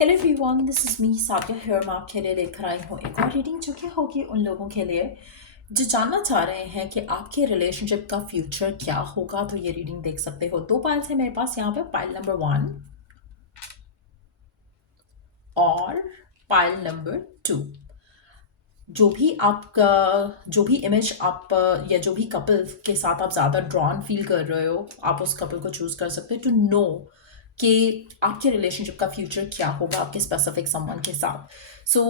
Hello everyone, this is me Sabiya here. मैं आपके लिए लेकर आई हूँ एक और रीडिंग जो कि होगी उन लोगों के लिए जो जानना चाह रहे हैं कि आपके रिलेशनशिप का फ्यूचर क्या होगा। तो ये रीडिंग देख सकते हो। दो पाइल्स है मेरे पास यहाँ पे, पाइल नंबर 1 और पाइल नंबर 2। जो भी इमेज आप या जो भी कपल के साथ आप ज़्यादा ड्रॉन फील कर रहे हो, आप उस कपल को चूज़ कर सकते हो टू नो कि आपके रिलेशनशिप का फ्यूचर क्या होगा आपके स्पेसिफिक समवन के साथ। सो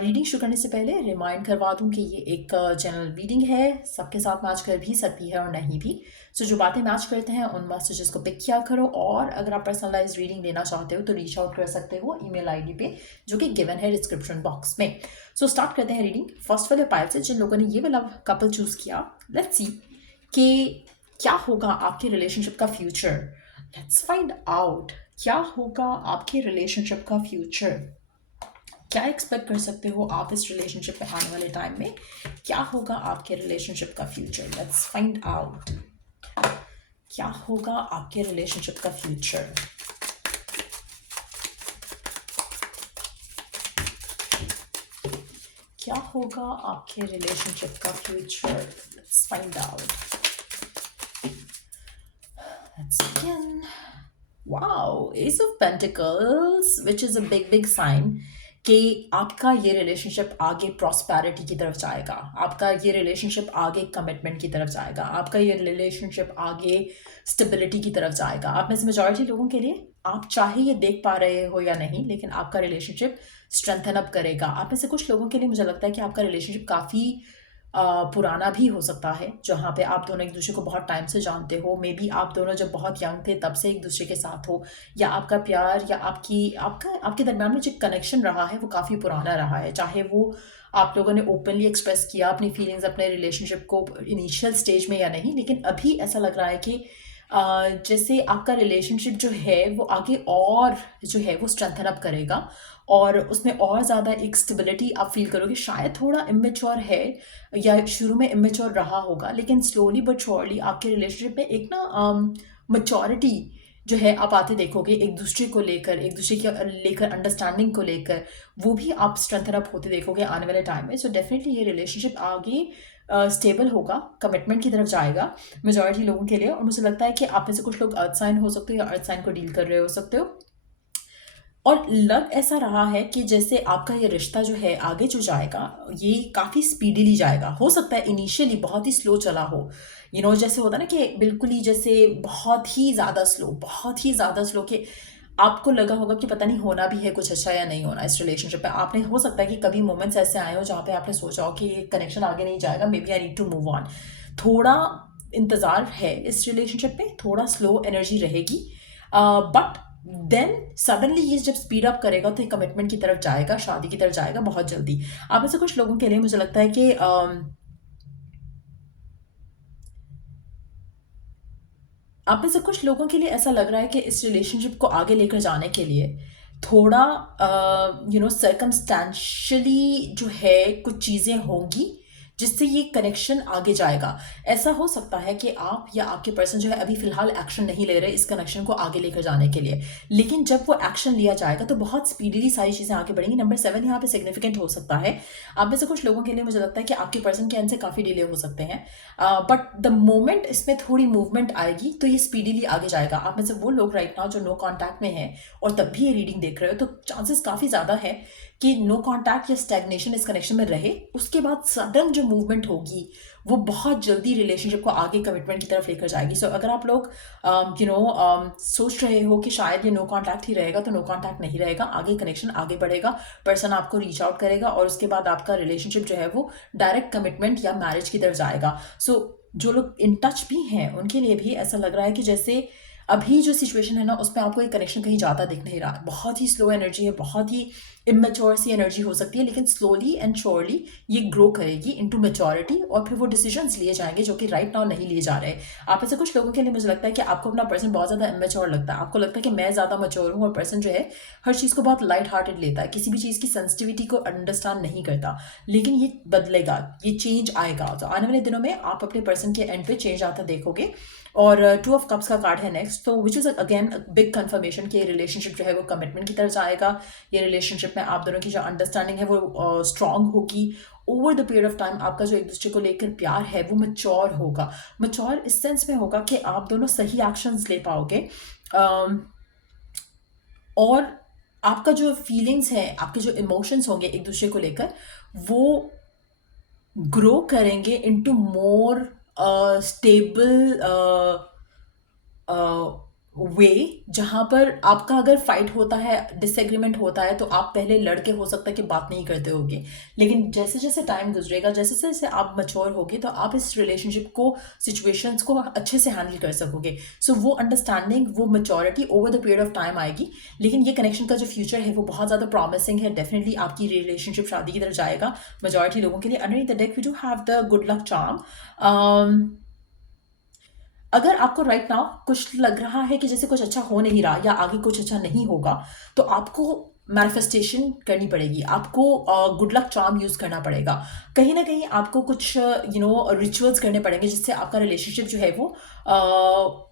रीडिंग शुरू करने से पहले रिमाइंड करवा दूं कि ये एक जनरल रीडिंग है, सबके साथ मैच कर भी सकती है और नहीं भी। सो जो बातें मैच करते हैं उन मैसेजेस को पिक किया करो, और अगर आप पर्सनलाइज रीडिंग लेना चाहते हो तो रीच आउट कर सकते हो ईमेल आईडी पे जो कि गिवन है डिस्क्रिप्शन बॉक्स में। सो स्टार्ट करते हैं रीडिंग फर्स्ट वाले पाइल से। जिन लोगों ने ये वाला कपल चूज किया, लेट्स सी कि क्या होगा आपके रिलेशनशिप का फ्यूचर। लेट्स फाइंड आउट क्या होगा आपके रिलेशनशिप का फ्यूचर। क्या एक्सपेक्ट कर सकते हो आप इस रिलेशनशिप में आने वाले टाइम में? क्या होगा आपके रिलेशनशिप का फ्यूचर? लेट्स फाइंड आउट क्या होगा आपके रिलेशनशिप का फ्यूचर। क्या होगा आपके रिलेशनशिप का future? Let's find out. Let's begin. Wow, Ace of Pentacles, which is a big sign कि आपका ये रिलेशनशिप आगे प्रॉस्पेरिटी की तरफ जाएगा, आपका ये रिलेशनशिप आगे कमिटमेंट की तरफ जाएगा, आपका ये रिलेशनशिप आगे स्टेबिलिटी की तरफ जाएगा। आप में से मेजॉरिटी लोगों के लिए, आप चाहे ये देख पा रहे हो या नहीं, लेकिन आपका रिलेशनशिप स्ट्रेंथन अप करेगा। आप में से कुछ लोगों के लिए मुझे लगता है कि आपका रिलेशनशिप काफ़ी पुराना भी हो सकता है, जहाँ पे आप दोनों एक दूसरे को बहुत टाइम से जानते हो। मे बी आप दोनों जब बहुत यंग थे तब से एक दूसरे के साथ हो, या आपका प्यार या आपके दरम्यान में जो कनेक्शन रहा है वो काफ़ी पुराना रहा है। चाहे वो आप लोगों ने ओपनली एक्सप्रेस किया अपनी फीलिंग्स अपने रिलेशनशिप को इनिशियल स्टेज में या नहीं, लेकिन अभी ऐसा लग रहा है कि जैसे आपका रिलेशनशिप जो है वो आगे और जो है वो स्ट्रेंथन अप करेगा, और उसमें और ज़्यादा एक स्टेबिलिटी आप फील करोगे। शायद थोड़ा इमेच्योर है या शुरू में इमेच्योर रहा होगा, लेकिन स्लोली बट श्योरली आपके रिलेशनशिप में एक ना मच्योरिटी जो है आप आते देखोगे, एक दूसरे को लेकर, एक दूसरे के लेकर अंडरस्टैंडिंग को लेकर, वो भी आप स्ट्रेंथन अप होते देखोगे आने वाले टाइम में। सो डेफिनेटली ये रिलेशनशिप आगे स्टेबल होगा, कमिटमेंट की तरफ जाएगा मेजॉरिटी लोगों के लिए। और मुझे लगता है कि आप में से कुछ लोग अर्थ साइन हो सकते हो या अर्थ साइन को डील कर रहे हो सकते हो। और लग ऐसा रहा है कि जैसे आपका ये रिश्ता जो है आगे जो जाएगा, ये काफ़ी स्पीडीली जाएगा। हो सकता है इनिशियली बहुत ही स्लो चला हो, जैसे होता है ना कि बिल्कुल ही जैसे बहुत ही ज़्यादा स्लो कि आपको लगा होगा कि पता नहीं होना भी है कुछ अच्छा या नहीं होना इस रिलेशनशिप में। आपने हो सकता है कि कभी मोमेंट्स ऐसे आए हो जहाँ पे आपने सोचा हो कि ये कनेक्शन आगे नहीं जाएगा, maybe I need to move on. थोड़ा इंतज़ार है इस रिलेशनशिप में, थोड़ा स्लो एनर्जी रहेगी, बट देन सडनली ये जब स्पीड अप करेगा तो ये कमिटमेंट की तरफ जाएगा, शादी की तरफ जाएगा बहुत जल्दी। आप में से कुछ लोगों के लिए मुझे लगता है कि आप में से कुछ लोगों के लिए ऐसा लग रहा है कि इस रिलेशनशिप को आगे लेकर जाने के लिए थोड़ा सर्कमस्टेंशियली जो है कुछ चीज़ें होंगी जिससे ये कनेक्शन आगे जाएगा। ऐसा हो सकता है कि आप या आपके पर्सन जो है अभी फिलहाल एक्शन नहीं ले रहे इस कनेक्शन को आगे लेकर जाने के लिए, लेकिन जब वो एक्शन लिया जाएगा तो बहुत स्पीडीली सारी चीज़ें आगे बढ़ेंगी। नंबर 7 यहाँ पे सिग्निफिकेंट हो सकता है। आप में से कुछ लोगों के लिए मुझे लगता है कि आपके पर्सन के एंड से काफ़ी डिले हो सकते हैं, बट द मोमेंट इसमें थोड़ी मूवमेंट आएगी तो ये स्पीडीली आगे जाएगा। आप में से वो लोग राइट नाउ जो नो कांटेक्ट में हैं और तब भी ये रीडिंग देख रहे हो, तो चांसेस काफ़ी ज़्यादा है कि नो कांटेक्ट या स्टैग्नेशन इस कनेक्शन में रहे, उसके बाद सडन जो मूवमेंट होगी वो बहुत जल्दी रिलेशनशिप को आगे कमिटमेंट की तरफ लेकर जाएगी। सो अगर आप लोग सोच रहे हो कि शायद ये नो कांटेक्ट ही रहेगा, तो नो कांटेक्ट नहीं रहेगा, आगे कनेक्शन आगे बढ़ेगा, पर्सन आपको रीच आउट करेगा और उसके बाद आपका रिलेशनशिप जो है वो डायरेक्ट कमिटमेंट या मैरिज की तरफ जाएगा। सो जो लोग इन टच भी हैं उनके लिए भी ऐसा लग रहा है कि जैसे अभी जो सिचुएशन है ना उसमें आपको एक कनेक्शन कहीं ज़्यादा दिख नहीं रहा। बहुत ही स्लो एनर्जी है, बहुत ही इमेच्योर सी एनर्जी हो सकती है, लेकिन स्लोली एंड श्योरली ये ग्रो करेगी इनटू मैच्योरिटी, और फिर वो डिसीजंस लिए जाएंगे जो कि राइट नाउ नहीं लिए जा रहे। आप ऐसे कुछ लोगों के लिए मुझे लगता है कि आपको अपना पर्सन बहुत ज़्यादा इमेच्योर लगता है। आपको लगता है कि मैं ज़्यादा मैच्योर हूँ, और पर्सन जो है हर चीज़ को बहुत लाइट हार्टेड लेता है, किसी भी चीज़ की सेंसिटिविटी को अंडरस्टैंड नहीं करता। लेकिन ये बदलेगा, ये चेंज आएगा। तो आने वाले दिनों में आप अपने पर्सन के एंड पे चेंज आता देखोगे। और टू ऑफ कप्स का कार्ड है नेक्स्ट, तो which is again big confirmation कि ये रिलेशनशिप जो है वो कमिटमेंट की तरफ जाएगा। ये रिलेशनशिप में आप दोनों की जो अंडरस्टैंडिंग है वो स्ट्रांग होगी। Over the period of time आपका जो एक दूसरे को लेकर प्यार है वो मच्योर होगा। मच्योर इस सेंस में होगा कि आप दोनों सही एक्शंस ले पाओगे, और आपका जो फीलिंग्स है, आपके जो इमोशंस होंगे एक दूसरे को लेकर, वो ग्रो करेंगे इनटू मोर स्टेबल वे, जहाँ पर आपका अगर फाइट होता है, डिसएग्रीमेंट होता है, तो आप पहले लड़के हो सकता है कि बात नहीं करते होगे, लेकिन जैसे जैसे टाइम गुजरेगा, जैसे जैसे आप मच्योर होगे, तो आप इस रिलेशनशिप को, सिचुएशंस को अच्छे से हैंडल कर सकोगे। सो वो अंडरस्टैंडिंग, वो maturity over the period of time आएगी। लेकिन ये कनेक्शन का जो फ्यूचर है वो बहुत ज़्यादा प्रॉमिसिंग है। डेफिनेटली आपकी रिलेशनशिप शादी की तरफ जाएगा मेजॉरिटी लोगों के लिए। Underneath the deck we do have the good luck charm. अगर आपको राइट नाउ कुछ लग रहा है कि जैसे कुछ अच्छा हो नहीं रहा या आगे कुछ अच्छा नहीं होगा, तो आपको मैनिफेस्टेशन करनी पड़ेगी, आपको गुड लक चार्म यूज़ करना पड़ेगा। कहीं ना कहीं आपको कुछ रिचुअल्स करने पड़ेंगे जिससे आपका रिलेशनशिप जो है वो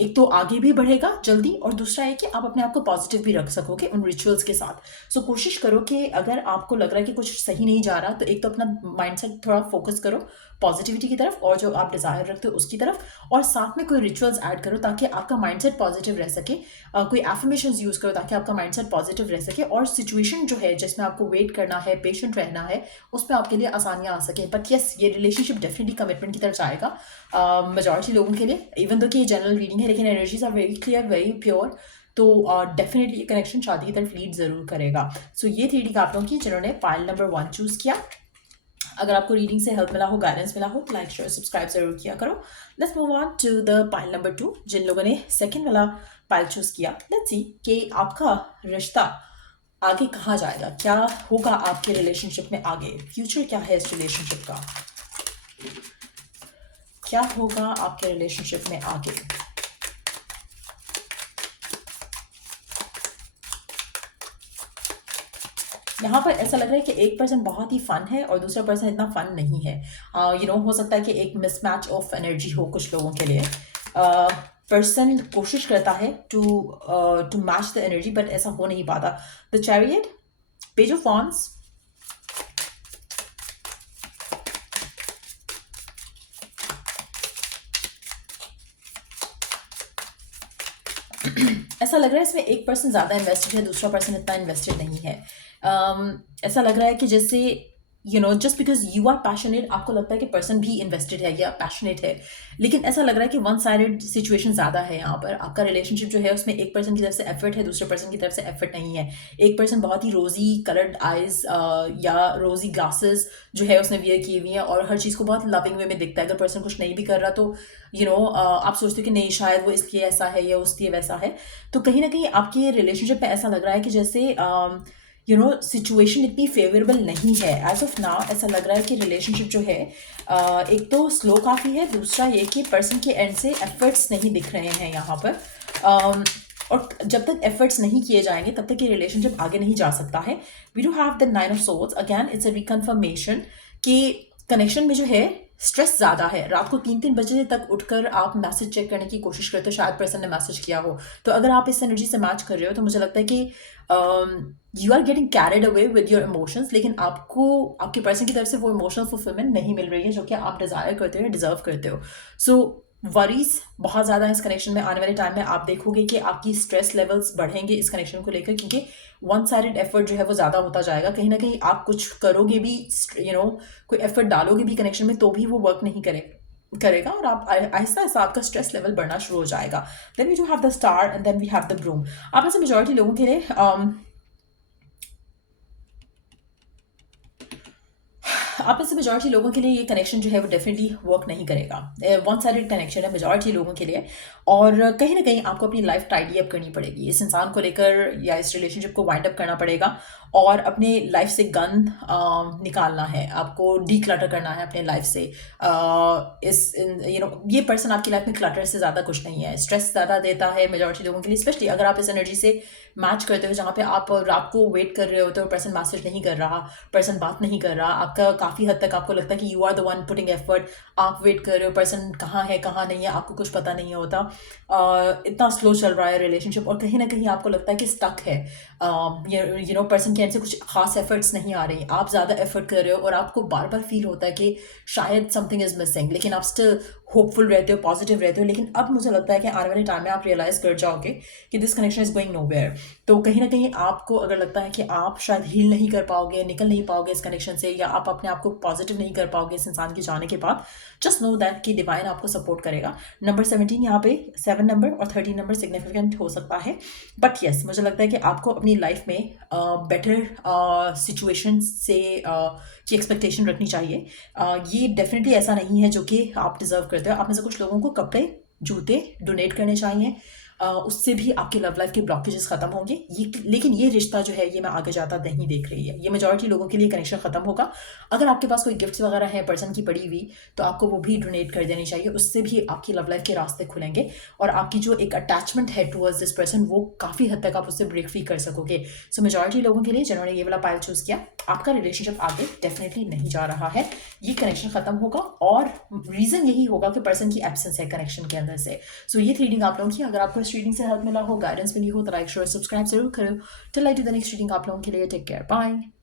एक तो आगे भी बढ़ेगा जल्दी, और दूसरा है कि आप अपने आप को पॉजिटिव भी रख सकोगे उन रिचुअल्स के साथ। सो कोशिश करो कि अगर आपको लग रहा है कि कुछ सही नहीं जा रहा, तो एक तो अपना माइंडसेट थोड़ा फोकस करो पॉजिटिविटी की तरफ और जो आप डिज़ायर रखते हो उसकी तरफ, और साथ में कोई रिचुअल्स ऐड करो ताकि आपका माइंडसेट पॉजिटिव रह सके। कोई एफर्मेशंस यूज़ करो ताकि आपका माइंडसेट पॉजिटिव रह सके, और सिचुएशन जो है जिसमें आपको वेट करना है, पेशेंट रहना है, उसमें आपके लिए आसानियाँ आ सकें। बट यस, ये रिलेशनशिप डेफिनेटली कमिटमेंट की तरफ जाएगा मेजॉरिटी लोगों के लिए। इवन दो कि ये जनरल रीडिंग है, लेकिन energies are very clear, very pure, तो डेफिनेटली ये कनेक्शन शादी की तरफ लीड जरूर करेगा। सो ये थी रीडिंग आप लोगों की जिन्होंने पाइल नंबर 1 चूज किया। अगर आपको रीडिंग से हेल्प मिला हो, गाइडेंस मिला हो, तो लाइक शेयर सब्सक्राइब जरूर किया करो। Let's move on to the pile number 2, जिन लोगों ने सेकंड वाला पाइल चूज किया। लेट्स सी कि आपका रिश्ता आगे कहाँ जाएगा, क्या होगा आपके रिलेशनशिप में आगे, फ्यूचर क्या है इस रिलेशनशिप का, क्या होगा आपके रिलेशनशिप में आगे। यहाँ पर ऐसा लग रहा है कि एक पर्सन बहुत ही फन है और दूसरा पर्सन इतना फन नहीं है। हो सकता है कि एक मिसमैच ऑफ एनर्जी हो कुछ लोगों के लिए। पर्सन कोशिश करता है to to match the energy, but ऐसा हो नहीं पाता। The chariot, page of wands, ऐसा लग रहा है इसमें एक पर्सन ज़्यादा इन्वेस्टेड है, दूसरा पर्सन इतना इन्वेस्टेड नहीं है। ऐसा लग रहा है कि जैसे just because you are passionate, आपको लगता है कि पर्सन भी इन्वेस्टेड है या पैशनेट है, लेकिन ऐसा लग रहा है कि वन साइडेड सिचुएशन ज़्यादा है यहाँ पर। आपका रिलेशनशिप जो है उसमें एक पर्सन की तरफ से एफर्ट है, दूसरे पर्सन की तरफ से एफर्ट नहीं है। एक पर्सन बहुत ही रोजी कलर्ड आइज या रोजी ग्लासेस जो है उसने वियर की हुई है और हर चीज़ को बहुत लविंग वे में देखता है। अगर पर्सन कुछ नहीं भी कर रहा तो आप सोचते हो कि नहीं, शायद वो इसलिए ऐसा है या उसलिए वैसा है। तो कहीं ना कहीं आपके रिलेशनशिप में ऐसा लग रहा है कि जैसे सिचुएशन इतनी फेवरेबल नहीं है एज ऑफ नाउ। ऐसा लग रहा है कि रिलेशनशिप जो है एक तो स्लो काफ़ी है, दूसरा ये कि पर्सन के एंड से एफर्ट्स नहीं दिख रहे हैं यहाँ पर। और जब तक एफर्ट्स नहीं किए जाएंगे तब तक ये रिलेशनशिप आगे नहीं जा सकता है। We do have the 9 of swords, again it's a reconfirmation कि कनेक्शन में जो है स्ट्रेस ज़्यादा है। रात को 3-3 बजे तक उठकर आप मैसेज चेक करने की कोशिश करते हो, शायद पर्सन ने मैसेज किया हो। तो अगर आप इस एनर्जी से मैच कर रहे हो तो मुझे लगता है कि you are getting carried away with your emotions, लेकिन आपको आपके पर्सन की तरफ से वो इमोशनल फुलफिलमेंट नहीं मिल रही है जो कि आप डिज़ायर करते हो, डिजर्व करते हो। सो वरीज बहुत ज़्यादा इस कनेक्शन में। आने वाले टाइम में आप देखोगे कि आपकी स्ट्रेस लेवल्स बढ़ेंगे इस कनेक्शन को लेकर, क्योंकि वन साइडेड एफर्ट जो है वो ज़्यादा होता जाएगा। कहीं ना कहीं आप कुछ करोगे भी, कोई एफर्ट डालोगे भी कनेक्शन में, तो भी वो वर्क नहीं करेगा और आप आहिस्ता आहिस्ता आपका स्ट्रेस लेवल बढ़ना शुरू हो जाएगा। Then we do have the star and then we have the broom. आप में से मेजॉरिटी लोगों के लिए आप में से मेजॉरिटी लोगों के लिए ये कनेक्शन जो है वो डेफिनेटली वर्क नहीं करेगा। वन साइडेड कनेक्शन है मेजॉरिटी लोगों के लिए, और कहीं ना कहीं आपको अपनी लाइफ टाइडी अप करनी पड़ेगी इस इंसान को लेकर, या इस रिलेशनशिप को वाइंड अप करना पड़ेगा और अपने लाइफ से गंद निकालना है, आपको डी क्लटर करना है अपने लाइफ से। ये पर्सन आपकी लाइफ में क्लटर से ज़्यादा कुछ नहीं है, स्ट्रेस ज़्यादा देता है मेजॉरिटी लोगों के लिए, स्पेशली अगर आप इस एनर्जी से मैच करते हो, जहाँ पे आप रात को वेट कर रहे होते हो, पर्सन मैसेज नहीं कर रहा, पर्सन बात नहीं कर रहा, आपका काफ़ी हद तक आपको लगता है कि you are the one putting effort, आप वेट कर रहे हो, पर्सन कहाँ है कहाँ नहीं है आपको कुछ पता नहीं होता, इतना स्लो चल रहा है रिलेशनशिप, और कहीं ना कहीं आपको लगता है कि स्टक है, यू नो पर्सन के एंड से कुछ खास एफर्ट्स नहीं आ रही, आप ज़्यादा एफर्ट कर रहे हो और आपको बार बार फील होता है कि शायद समथिंग इज मिसिंग, लेकिन आप स्टिल होपफुल रहते हो, पॉजिटिव रहते हो, लेकिन अब मुझे लगता है कि आने वाले टाइम में आप रियलाइज कर जाओगे कि this connection is going nowhere. तो कहीं ना कहीं आपको अगर लगता है कि आप शायद हील नहीं कर पाओगे, निकल नहीं पाओगे इस कनेक्शन से, या आप अपने आप को पॉजिटिव नहीं कर पाओगे इस इंसान के जाने के बाद, जस्ट नो दैट कि डिवाइन आपको सपोर्ट करेगा। नंबर 17 यहाँ पे 7 नंबर और 13 नंबर सिग्निफिकेंट हो सकता है, बट यस मुझे लगता है कि आपको अपनी लाइफ में बेटर सिचुएशन से की एक्सपेक्टेशन रखनी चाहिए। ये डेफिनेटली ऐसा नहीं है जो कि आप डिजर्व करते हो। आप में से कुछ लोगों को कपड़े, जूते डोनेट करने चाहिए, उससे भी आपकी लव लाइफ के ब्लॉकेजेस खत्म होंगे। ये लेकिन ये रिश्ता जो है ये मैं आगे जाता नहीं देख रही है, ये मेजॉरिटी लोगों के लिए कनेक्शन खत्म होगा। अगर आपके पास कोई गिफ्ट्स वगैरह है पर्सन की पड़ी हुई, तो आपको वो भी डोनेट कर देनी चाहिए, उससे भी आपकी लव लाइफ के रास्ते खुलेंगे और आपकी जो एक अटैचमेंट है टुवर्ड्स दिस पर्सन वो काफ़ी हद तक आप उससे ब्रेक फ्री कर सकोगे। सो मेजॉरिटी लोगों के लिए जिन्होंने ये वाला पाइल चूज़ किया, आपका रिलेशनशिप आगे डेफिनेटली नहीं जा रहा है, ये कनेक्शन खत्म होगा, और रीज़न यही होगा कि पर्सन की एब्सेंस है कनेक्शन के अंदर से। सो ये रीडिंग आप लोगों की, अगर आपको इस रीडिंग से हेल्प मिला हो, गाइडेंस मिली हो, तो लाइक शेयर सब्सक्राइब जरूर करो। Till I do the next reading आप लोगों के लिए टेक केयर, बाय।